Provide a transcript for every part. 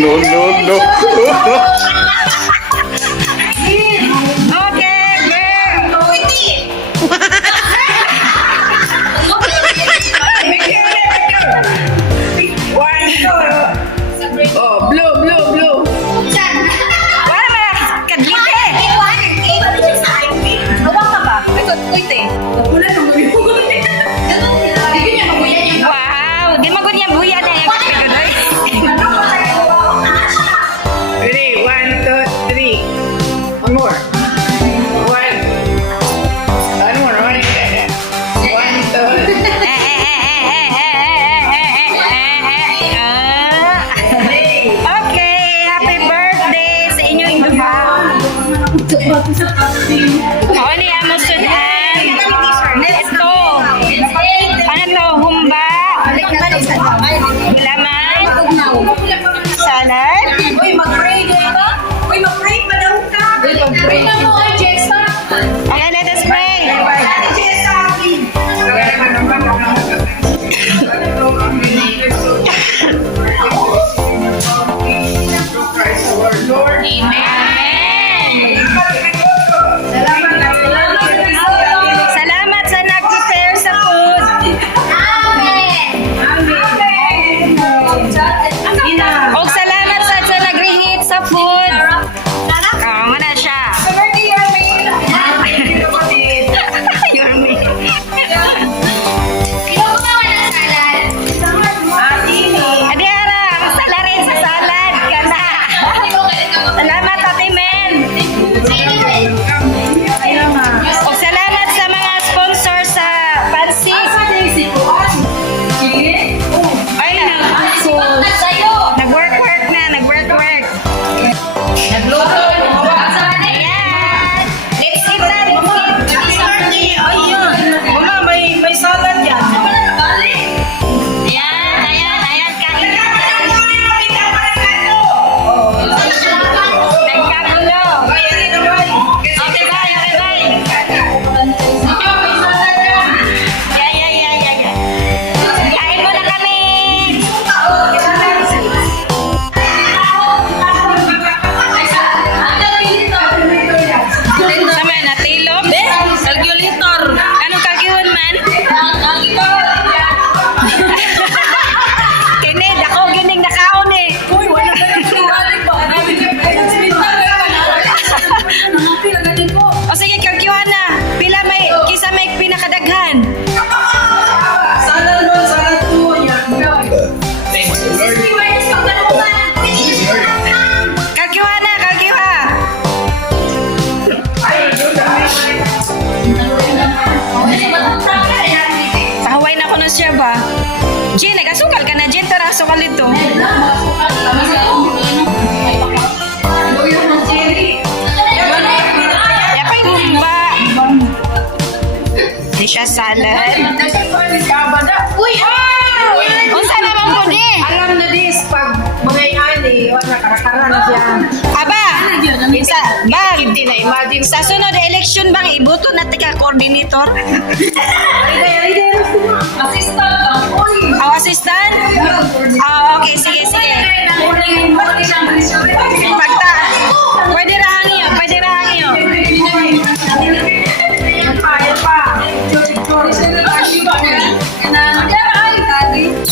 no, no, no. Okay, girl. Oh, blue, blue, blue. Wala ba? Kadlite. Hawak ka ba? Wait eh. Wala nang gabi po. Wow, di magod niya buya na yung kapigodoy. Ready, 1, 2, 3. One more. One. One more. One, 2. Okay, happy birthday sa inyong duha. Oo niya mo sudan. Ito. Ano to? Humba? Gulaman? Salad? Uy, mag-pray kayo ba? Uy, mag-pray pa daw ka. Uy, mag-pray. Tingnan mo kay Jessa. Okay, let us pray. Kay Jessa. Lord. Amen. Salamat sa nag-prepare sa food. O salamat sa nag-reheat sa food. Oo, na siya. Yorme. Adi ara, masala rin sa salad. Ganda. Salamat, Ate Mel. O salamat sa mga sponsor sa pansit. Ay na. Nag-work na, nag-work. Ayan. Let's eat na, let's eat. Mama, may salad yan. Ayan, kain. Nagkagulo. Okay, bye. Yeah. Kain mo na kami. Sama na, tilog? Calculator. Anong kagiwan man? Kini, dako gining nakaon eh. Uy, wala ka na tuwalik ba? Nangapila ganin ko. O sige, kagiwan na. Pila may, kisa may pinakadaghan. Salad mo, salad po. Yan. Kagiwan na, kagiwa. Pahaway na ko na siya ba? Jen, nagasukal ka na, Jen. Tara, sukal ito. Yapay humba. Di siya salad. Uy! Unsa naman po di? Alam na dis, pag mga ani, wala karakara na siya. Aba, sa bag. Hindi na imagine Sa sunod election bang ibuto na tika coordinator? Assistant lang. Uy. Aw assistant? Okay, sige. Pagta. Pwede ra hangyo.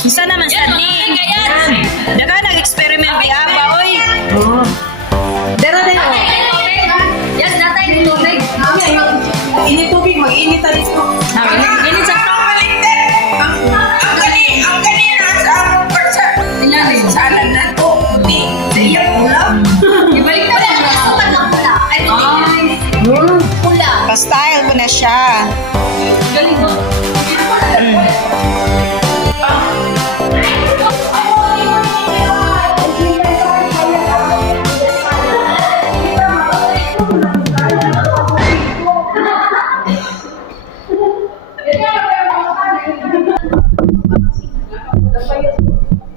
Isa naman sa ni. Daga nag-experiment di aba, oy. Dero din o. Yes, datay ni tubig. Init tubig, mag-init tayo dito. Init sa Ang kanina sa among persa. Ilalim. Salad na to. Di, siya ulam. Ibalik na lang. Sukat ng pula. Ay, pula. Pa-style ko na siya. Galing mo.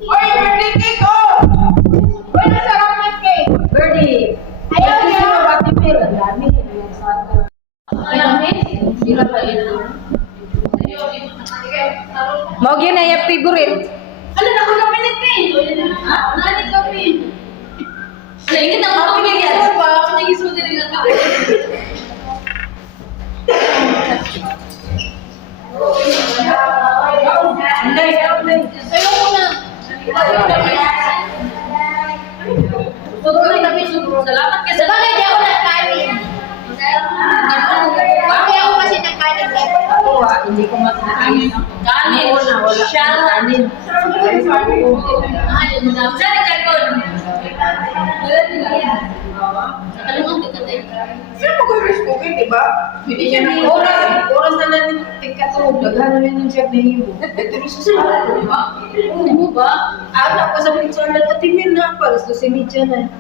Oy, birthday cake ko! Oy, masarap na cake! Birdie. Ayaw niya! Bati pil. Mao gyud na yung favorite. Ano na ko na pinipin? Ha? Nani ka pin? Wala, ingit ang mga pamilya. Ako nagisunod rin ang kape. Ayoko na. Siguro na sugro. Salamat ka sa Bakit di ako nagkanin? Bakit ako kasi nagkanin? Hindi ko makakain. kanin. Siya. Kanin. Ay, madam. Saan ang karton? Nakalungan ka tayo. Sino mo guys cooking, di ba? Hindi siya na oras na lang tigkatulog. Daghan na lang siya na hiyo. Ito ni susunod, di ba? Ano mo ba? Anak ko sa picture na patingin na pa. Gusto si Mitya na.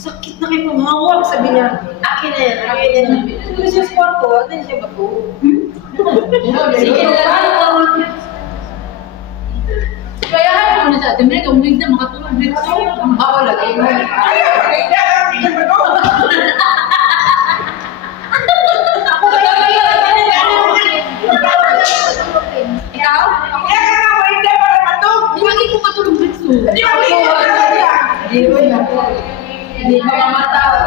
Sakit na kayo kumawag. Sabi niya, akin na yan, akin na yan. Ito siya sa kwarto, ano siya ba to? Sige lang. Kaya ano na sa atin, may kamulig na makatulog dito. Ako lagi mo. Ako kaya kayo. Ikaw? Di ba ko patulog dito? Hindi ko mamatawa.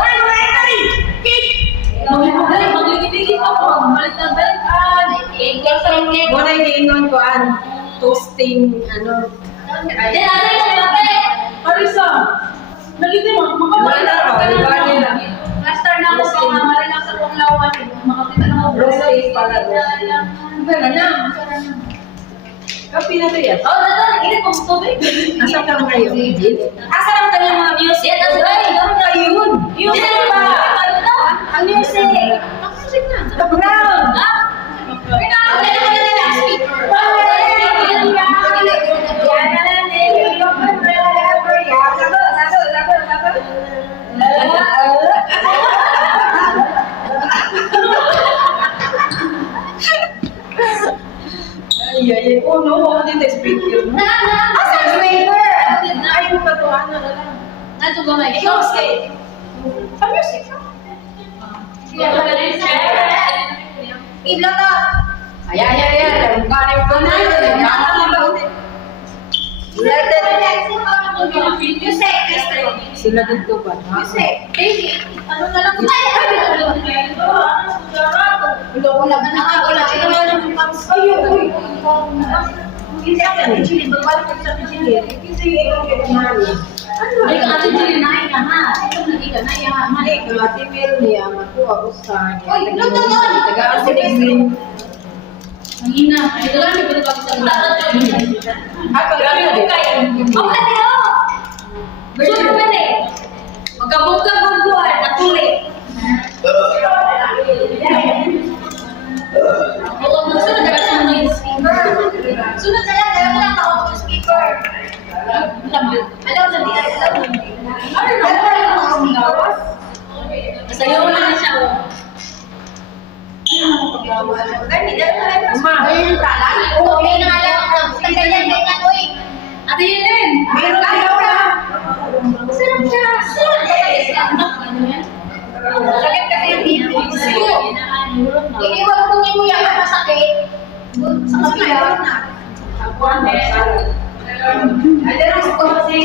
Magligid-ligid pa po. Balik-balikan. Muna yung giingon ko an toasting ano. Diyan natin yung kape. Marisa, nagiti mo, makabalik na ako. Di ba nila? Master na ako sa mga marilang sa kong lawan. Makakita na ako. Roasting pala. Gana na. Kapi na to yan. Oh, nato, naginit mo sa tubig. Asan ka kayo? Asa lang tayo mga music? Yan, nasa tayo. Ayun. Yun pa. Ang music. Ang music na. The ground. Ha? Ay, oh no, ako dito speaker. Asa ang speaker? Ay, yung patuan na lang. Nato ba may Ikaw, say. Sa music. Idlo to. Ayan. Kaya ko na yun. Music. Sila dito ba? Music. Baby. Ano na lang? Ulo ko lang. Nakakula. Ito na lang yung pang Ayun. Hindi ako nag-chili. Bagbalik ko sa chili. Kasi yung kailangan. Ay, ka ate dili na ay ha. Ito na di ka na ya. Mali, ate meron niya. Makuha ko sa kanya. Uy, luto doon. Tagaan si Digwin. Ang ina. Ay, ito lang yung pagkakita ko. Ako, Grabe ako. ko kayo. Ako na din ako. Gusto mo ba eh? Magkabog-kabog buwan. Natuloy. Oo, magsunod na kasi ng noise speaker. Sunod na lang. Dalawa lang ako ng speaker. Laman. Alam na nila. Alam na nila. Ano na? Dalawa lang ako ng speaker. Masayaw na na siya. Gani, dalawa lang ako. Ma. Ayun, talan. Oo, may nangalan ako. Ganyan, uy. Ate Yelen. Meron kayo na. Sarap siya. Ano yan? Sakit kasi yung bibig. Iniwan ko niyo yan ang masakit. Sa kapila na. Ay, dalawa ko kasi.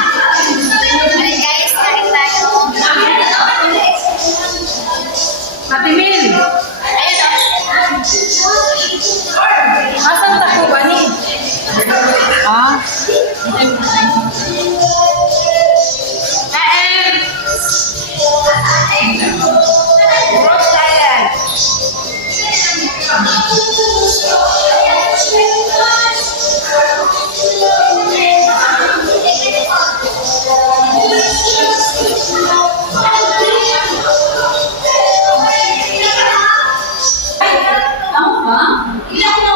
Alright guys, kain tayo. Ate Mel. Ayun Asan tako ba ni? Ah? Ako ba? Ilan ko